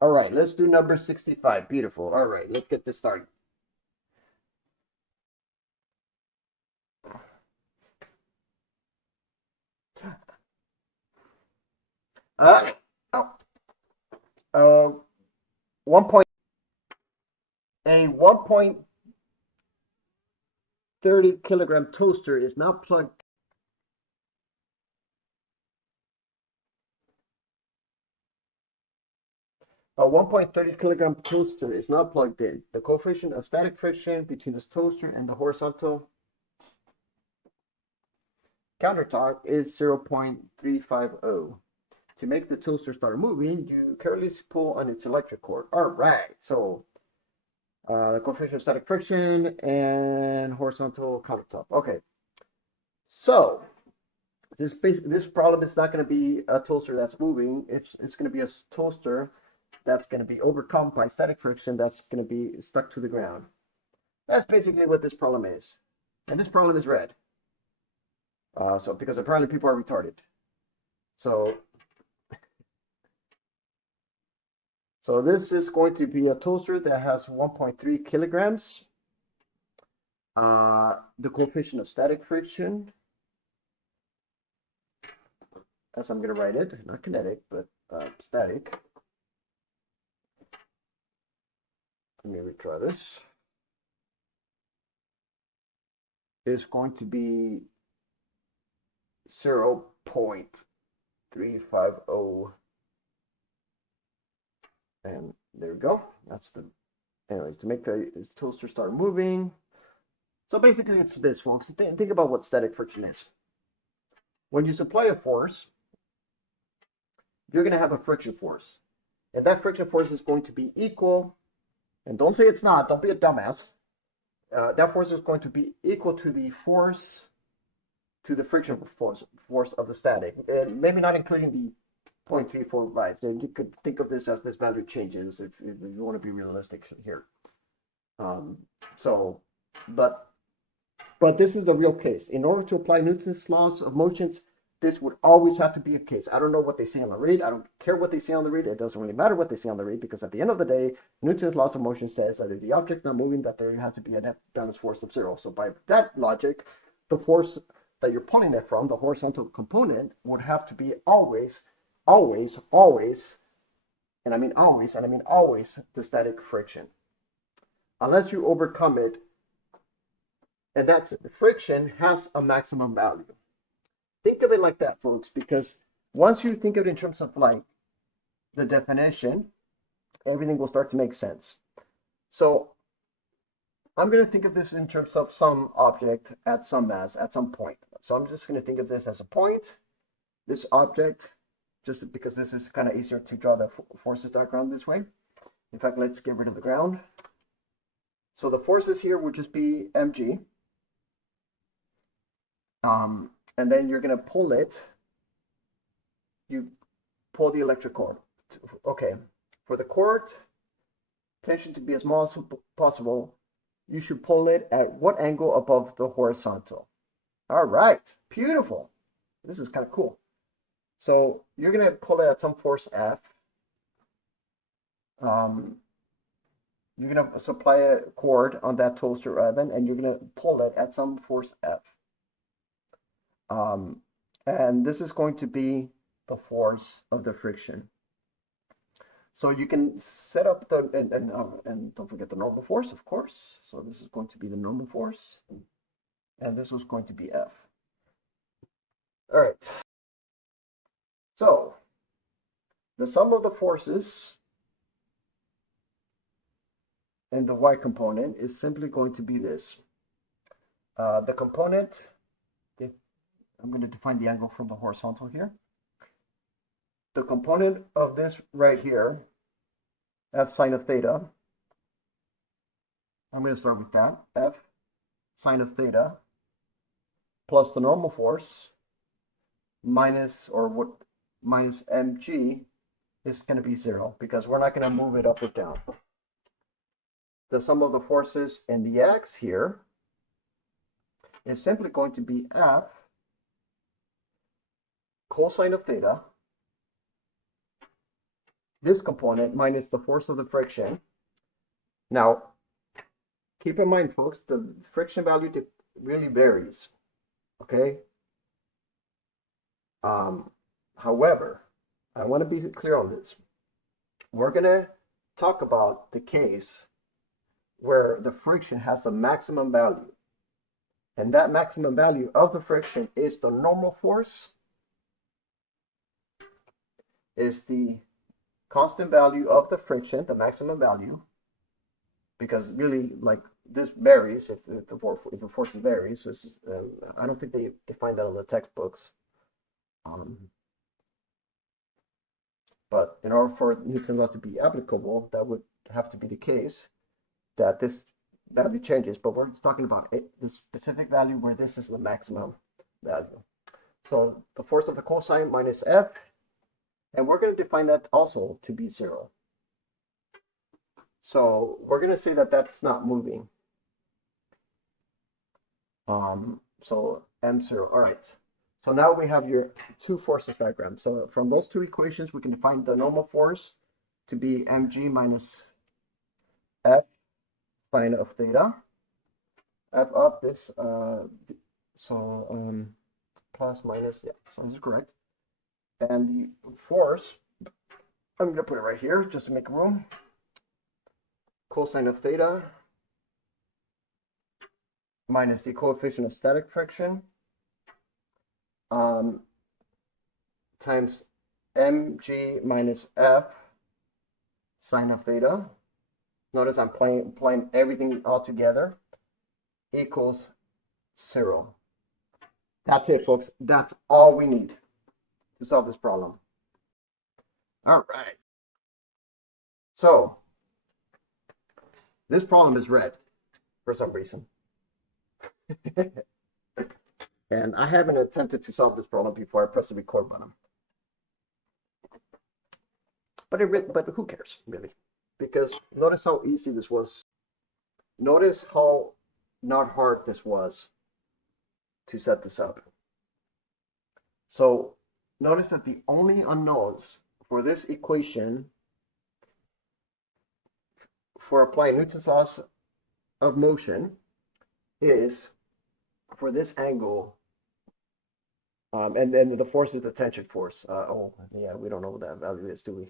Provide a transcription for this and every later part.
All right, let's do number 65. Beautiful. All right, let's get this started. Uh, oh, uh, 1.30 kilogram toaster is now plugged. A 1.30 kilogram toaster is now plugged in. The coefficient of static friction between this toaster and the horizontal countertop is 0.350. To make the toaster start moving, you carelessly pull on its electric cord. All right, so the coefficient of static friction and horizontal countertop. Okay, so this problem is not going to be a toaster that's moving. It's going to be a toaster that's going to be overcome by static friction that's going to be stuck to the ground. That's basically what this problem is. And this problem is red. So because apparently people are retarded. So so this is going to be a toaster that has 1.3 kilograms. The coefficient of static friction, as I'm going to write it, not kinetic, but static. Let me retry this. Is going to be 0.350. And there we go. That's the, anyways, to make the toaster start moving. So basically it's this, folks. Think about what static friction is. When you supply a force, you're going to have a friction force. And that friction force is going to be equal, and don't say it's not, don't be a dumbass. That force is going to be equal to the force, to the friction force of the static. And maybe not including the 0.345. Then you could think of this as this value changes if you want to be realistic here. Um, so, but But this is the real case. In order to apply Newton's laws of motions, this would always have to be a case. I don't know what they say on the read. I don't care what they say on the read. It doesn't really matter what they say on the read because at the end of the day, Newton's laws of motion says that if the object's not moving, that there has to be a net balance force of zero. So by that logic, the force that you're pulling it from, the horizontal component, would have to be always, always, always, and I mean always, the static friction. Unless you overcome it, and that's it. The friction has a maximum value. Think of it like that, folks, because once you think of it in terms of like the definition, everything will start to make sense. So I'm going to think of this in terms of some object at some mass at some point. So I'm just going to think of this as a point, this object, just because this is kind of easier to draw the forces diagram this way. In fact, let's get rid of the ground. So the forces here would just be mg. And then you're going to pull it. You pull the electric cord. Okay, for the cord tension to be as small as possible, you should pull it at what angle above the horizontal? All right, beautiful. This is kind of cool. So you're going to pull it at some force F. Um, you're going to supply a cord on that toaster oven, and you're going to pull it at some force F. Um, and this is going to be the force of the friction. So you can set up the, and don't forget the normal force, of course. So this is going to be the normal force, and this was going to be F. All right. So the sum of the forces and the y component is simply going to be this. The component, if I'm going to define the angle from the horizontal here. The component of this right here, that's sine of theta. I'm going to start with that. F sine of theta plus the normal force minus, or what, minus mg is going to be zero because we're not going to move it up or down. The sum of the forces in the x here is simply going to be F cosine of theta this component minus the force of the friction. Now, keep in mind, folks, the friction value really varies, okay? However, I want to be clear on this. We're going to talk about the case where the friction has a maximum value. And that maximum value of the friction is the normal force, is the constant value of the friction, the maximum value, because really, like, this varies if the force varies. So I don't think they define that in the textbooks. But in order for Newton's law to be applicable, that would have to be the case that this value changes. But we're just talking about the specific value where this is the maximum value. So the force of the cosine minus F, and we're going to define that also to be 0. So we're going to say that that's not moving. So M0. All right. So now we have your two forces diagram. So from those two equations, we can define the normal force to be mg minus F sine of theta. F of this, plus minus, yeah, so this is correct. And the force, I'm going to put it right here just to make room. Cosine of theta minus the coefficient of static friction times mg minus F sine of theta. Notice I'm applying everything all together, equals 0. That's it, folks. That's all we need to solve this problem. All right. So this problem is red for some reason. And I haven't attempted to solve this problem before I press the record button. But who cares, really? Because notice how easy this was. Notice how not hard this was to set this up. So notice that the only unknowns for this equation for applying Newton's laws of motion is for this angle, and then the force is the tension force. Oh yeah, we don't know what that value is, do we?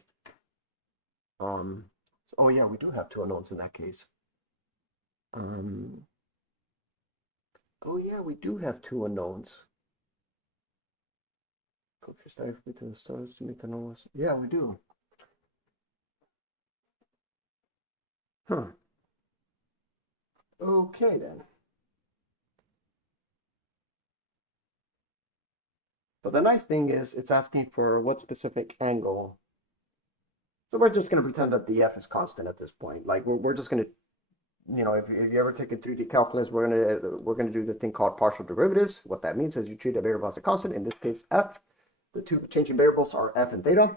Oh yeah, we do have two unknowns in that case. Oh yeah, we do have two unknowns. Between the stars to make the normals. Yeah, we do. Huh. Okay then. But the nice thing is it's asking for what specific angle. So we're just going to pretend that the F is constant at this point. Like we're just going to, you know, if you ever take a 3D calculus, we're going to do the thing called partial derivatives. What that means is you treat a variable as a constant. In this case, F. The two changing variables are F and theta.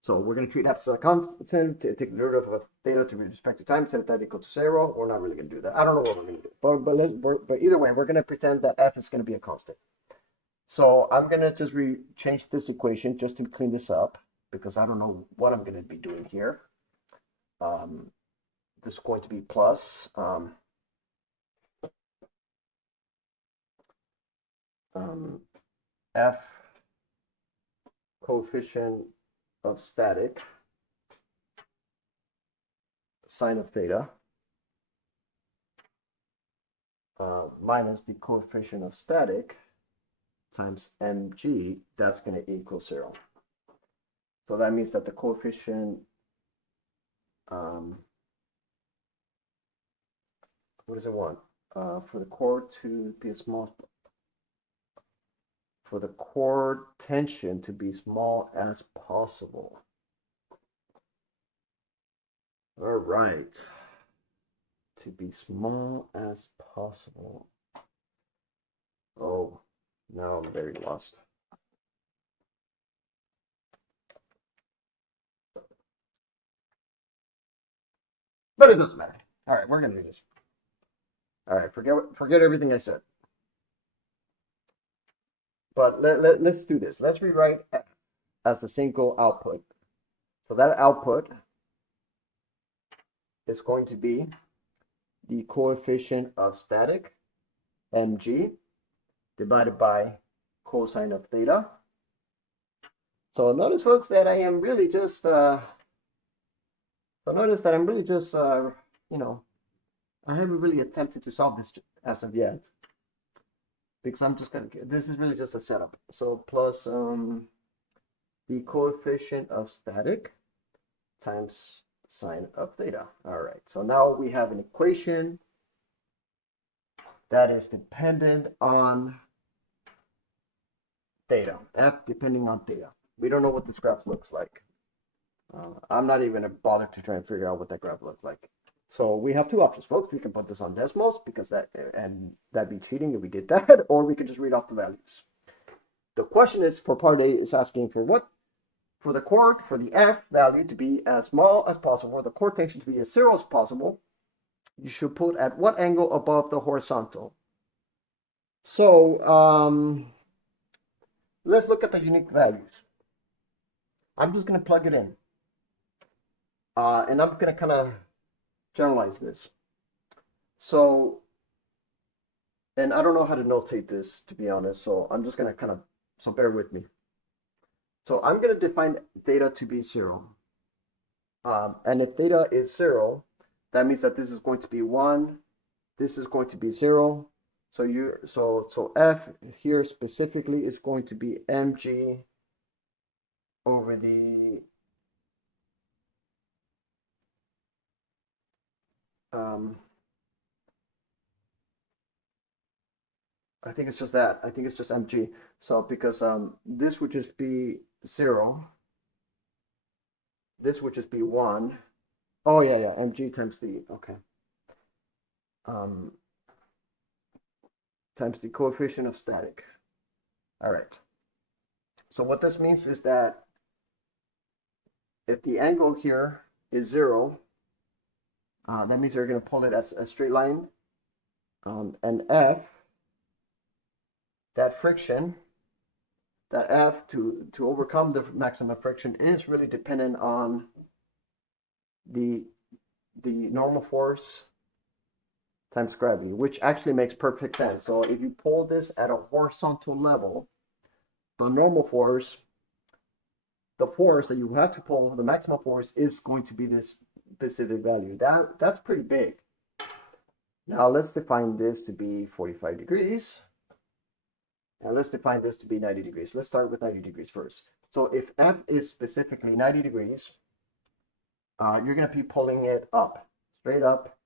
So we're going to treat F as a constant, take the derivative of theta to respect to time, set that equal to 0. We're not really going to do that. I don't know what we're going to do. But either way, we're going to pretend that F is going to be a constant. So I'm going to just change this equation just to clean this up, because I don't know what I'm going to be doing here. This is going to be plus F coefficient of static sine of theta minus the coefficient of static times mg, that's going to equal 0. So that means that the coefficient, what does it want? For the core to be a small, for the core tension to be small as possible. All right. To be small as possible. Oh, now I'm very lost. But it doesn't matter. All right, we're going to do this. All right, forget everything I said. But let's do this. Let's rewrite F as a single output. So that output is going to be the coefficient of static, mg, divided by cosine of theta. So notice, folks, that I am really just, you know, I haven't really attempted to solve this as of yet, because I'm just gonna, this is really just a setup. So plus the coefficient of static times sine of theta. All right, so now we have an equation that is dependent on theta, f depending on theta. We don't know what this graph looks like. I'm not even bothered to try and figure out what that graph looks like. So we have two options, folks. We can put this on decimals because that'd be cheating if we did that, or we could just read off the values. The question is for part A is asking for what? For the f value to be as small as possible, for the chord tension to be as zero as possible, you should put at what angle above the horizontal? So let's look at the unique values. I'm just going to plug it in. And I'm going to kind of generalize this. So, and I don't know how to notate this, to be honest, so I'm just going to so bear with me. So I'm going to define theta to be 0. And if theta is 0, that means that this is going to be 1, this is going to be 0. So f here specifically is going to be mg over the I think it's just that. I think it's just mg. So because this would just be 0, this would just be 1. Oh yeah, mg times the um, times the coefficient of static. All right. So what this means is that if the angle here is 0, that means you're going to pull it as a straight line. And f, that friction, that f to overcome the maximum friction is really dependent on the normal force times gravity, which actually makes perfect sense. So if you pull this at a horizontal level, the normal force, the force that you have to pull, the maximum force is going to be this specific value. That's pretty big. Now let's define this to be 45 degrees. And let's define this to be 90 degrees. Let's start with 90 degrees first. So if f is specifically 90 degrees, you're going to be pulling it up, straight up.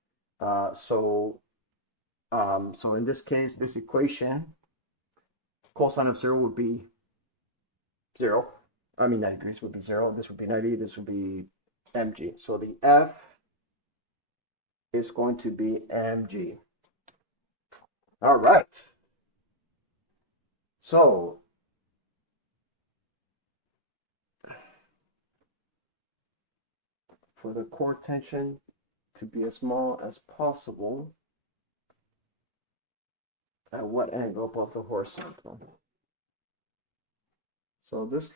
So in this case, this equation, cosine of 0 would be 0. I mean, 90 degrees would be 0. This would be 90. This would be mg. So the f is going to be mg. All right. So for the chord tension to be as small as possible, at what angle above the horizontal? So this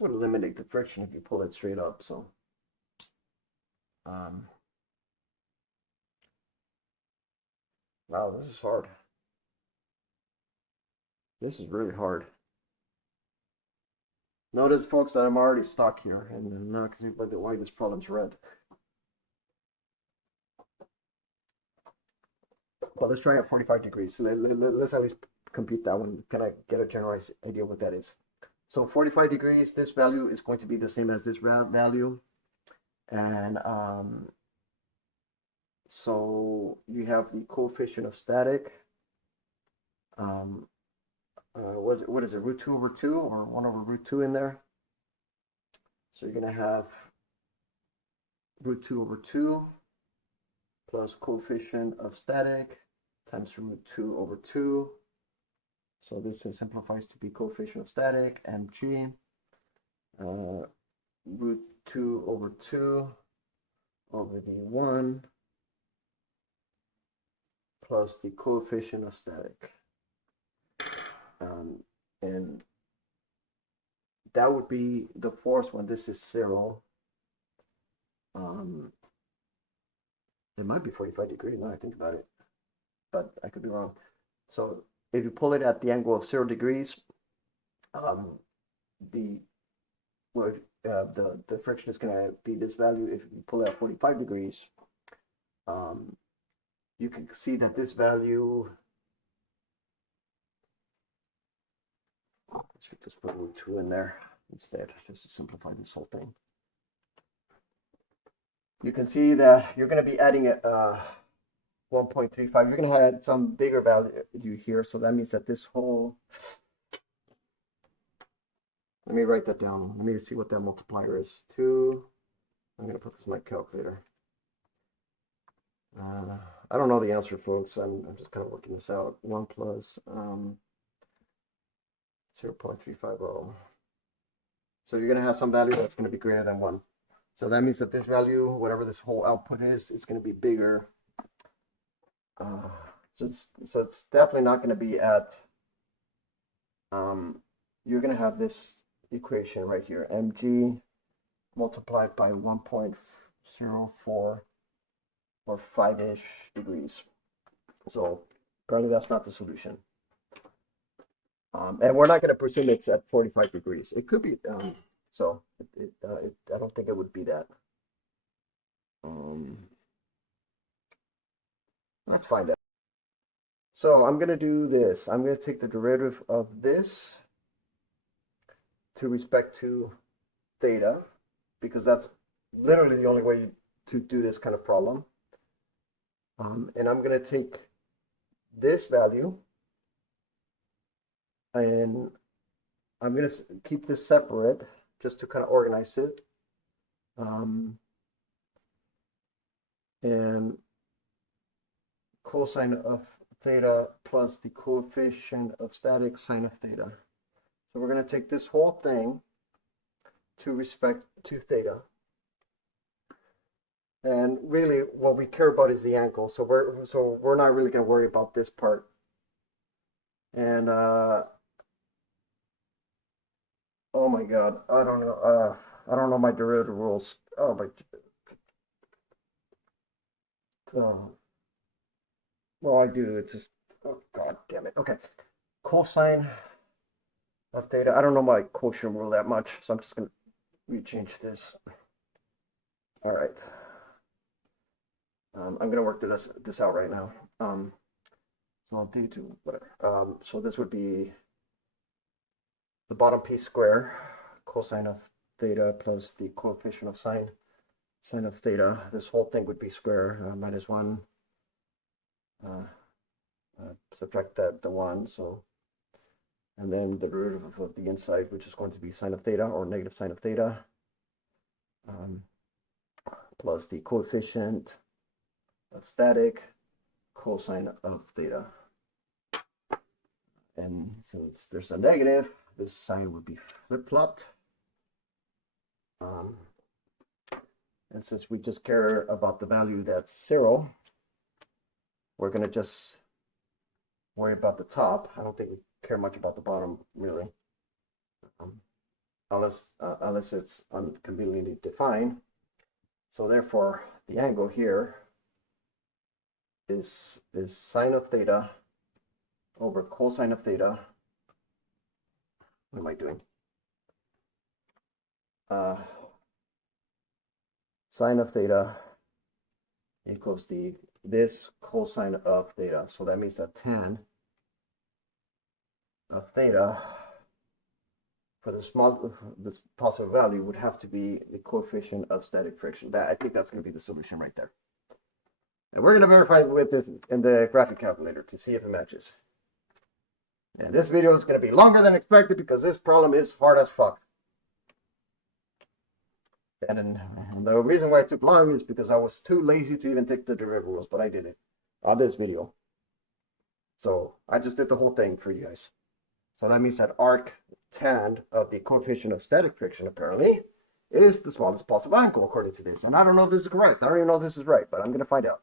would eliminate the friction if you pull it straight up. So wow, this is hard. This is really hard. Notice, folks, that I'm already stuck here, and I'm not going to see why this problem's red. But let's try at 45 degrees. So let's at least compute that one. Can I get a generalized idea what that is? So 45 degrees, this value is going to be the same as this value. And so you have the coefficient of static. What is it, root 2 over 2 or 1 over root 2 in there? So you're going to have root 2 over 2 plus coefficient of static times root 2 over 2. So this simplifies to be coefficient of static, mg, root 2 over 2 over the 1 plus the coefficient of static. And that would be the force when this is 0. It might be 45 degrees now I think about it, but I could be wrong. So if you pull it at the angle of 0 degrees, um, the well, the friction is going to be this value. If you pull it at 45 degrees, um, you can see that this value, let's just put root 2 in there instead, just to simplify this whole thing. You can see that you're going to be adding 1.35. You're going to add some bigger value here, so that means that this whole, let me write that down. Let me see what that multiplier is. 2, I'm going to put this in my calculator. I don't know the answer, folks. I'm just kind of working this out. 1 plus 0.350. So you're going to have some value that's going to be greater than 1. So that means that this value, whatever this whole output is going to be bigger. So it's definitely not going to be at, you're going to have this equation right here, mg multiplied by 1.04 or 5-ish degrees. So probably that's not the solution. And we're not going to presume it's at 45 degrees. It could be, so I don't think it would be that. Let's find out. So I'm going to do this. I'm going to take the derivative of this to respect to theta, because that's literally the only way to do this kind of problem. And I'm going to take this value and I'm going to keep this separate just to kind of organize it. And cosine of theta plus the coefficient of static sine of theta. So we're going to take this whole thing to respect to theta. And really what we care about is the angle. So we're not really going to worry about this part. And oh my god, I don't know my derivative rules. Oh my, well I do, it's just, oh god damn it. Okay, cosine of theta. I don't know my quotient rule that much, so I'm just gonna rechange this. All right, I'm gonna work this out right now. So I'll do whatever. So this would be the bottom piece square, cosine of theta plus the coefficient of sine of theta. This whole thing would be square, minus 1. Subtract the 1, so, and then the derivative of the inside, which is going to be sine of theta or negative sine of theta, plus the coefficient of static cosine of theta. And since there's a negative, this sign would be flip-flopped. And since we just care about the value that's 0, we're going to just worry about the top. I don't think we care much about the bottom, really, unless it's conveniently defined. So therefore, the angle here is sine of theta over cosine of theta. What am I doing? Sine of theta equals this cosine of theta. So that means that tan of theta for this positive value would have to be the coefficient of static friction. I think that's going to be the solution right there. And we're going to verify with this in the graphic calculator to see if it matches. And this video is going to be longer than expected because this problem is hard as fuck. And the reason why it took long is because I was too lazy to even take the derivative rules, but I did it on this video. So I just did the whole thing for you guys. So that means that arc tan of the coefficient of static friction apparently is the smallest possible angle according to this. And I don't know if this is correct. I don't even know if this is right, but I'm going to find out.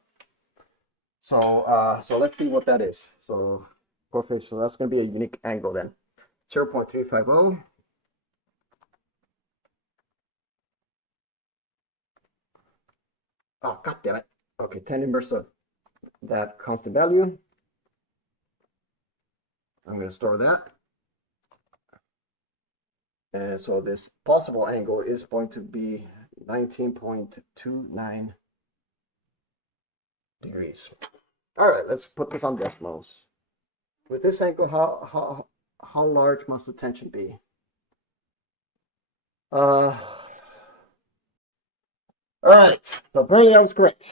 So so let's see what that is. So coefficient, so that's going to be a unique angle then. 0.350 Oh, god damn it. Okay, tan inverse of that constant value. I'm going to store that. And so this possible angle is going to be 19.29 degrees. All right, let's put this on decimals. With this angle, how large must the tension be? All right, so apparently I was correct.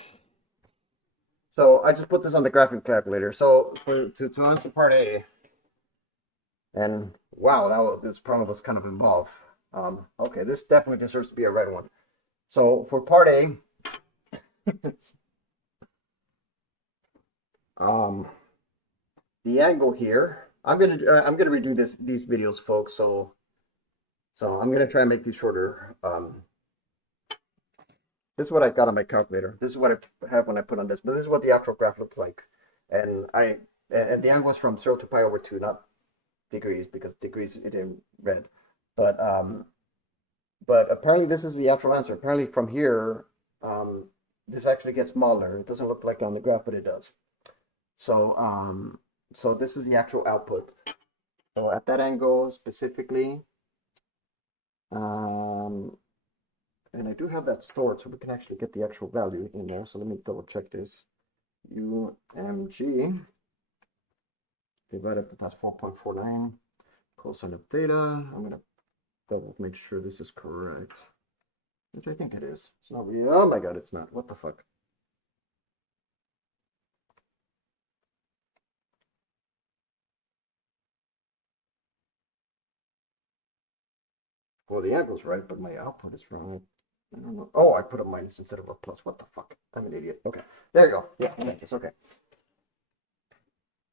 So I just put this on the graphing calculator. So to answer part A, and wow, this problem was kind of involved. Okay, this definitely deserves to be a red one. So for part A, the angle here, I'm gonna redo these videos, folks. So I'm gonna try and make these shorter. This is what I got on my calculator. This is what I have when I put on this, but this is what the actual graph looks like. And the angle is from 0 to pi over 2, not degrees, because degrees it in red. But apparently this is the actual answer. Apparently from here, this actually gets smaller. It doesn't look like on the graph, but it does. So so this is the actual output. So at that angle specifically, and I do have that stored, so we can actually get the actual value in there. So let me double check this. UMG divided by 4.49 cosine of theta. I'm going to double make sure this is correct, which I think it is. It's not really, oh my god, it's not. What the fuck? Well, the angle's right, but my output is wrong. I don't know. Oh, I put a minus instead of a plus. What the fuck? I'm an idiot. Okay, there you go. Yeah, it's okay.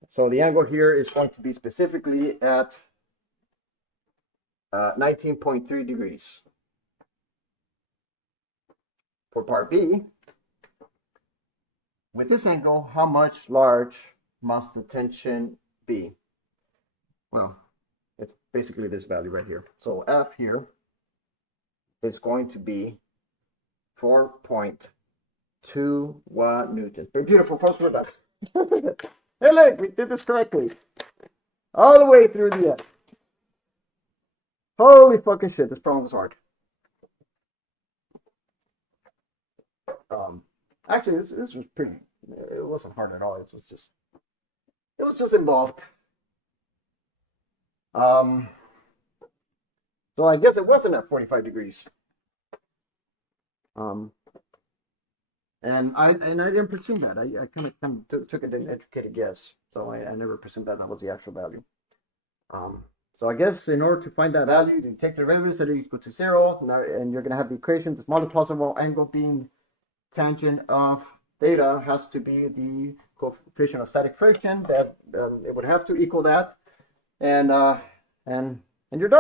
So the angle here is going to be specifically at 19.3 degrees. For part B, with this angle, how much large must the tension be? Well, it's basically this value right here. So F here is going to be 4.2 watt newtons. Very beautiful, folks. We're done. Hey, look, we did this correctly. All the way through the end. Holy fucking shit, this problem was hard. Actually, this was pretty, it wasn't hard at all. It was just involved. So I guess it wasn't at 45 degrees. And I didn't presume that. I kind of took an educated guess. So I never presumed that was the actual value. So I guess in order to find that value, you take the derivative, set it equal to 0, and you're going to have the equation, the smallest possible angle being tangent of theta has to be the coefficient of static friction. That it would have to equal that, and you're done.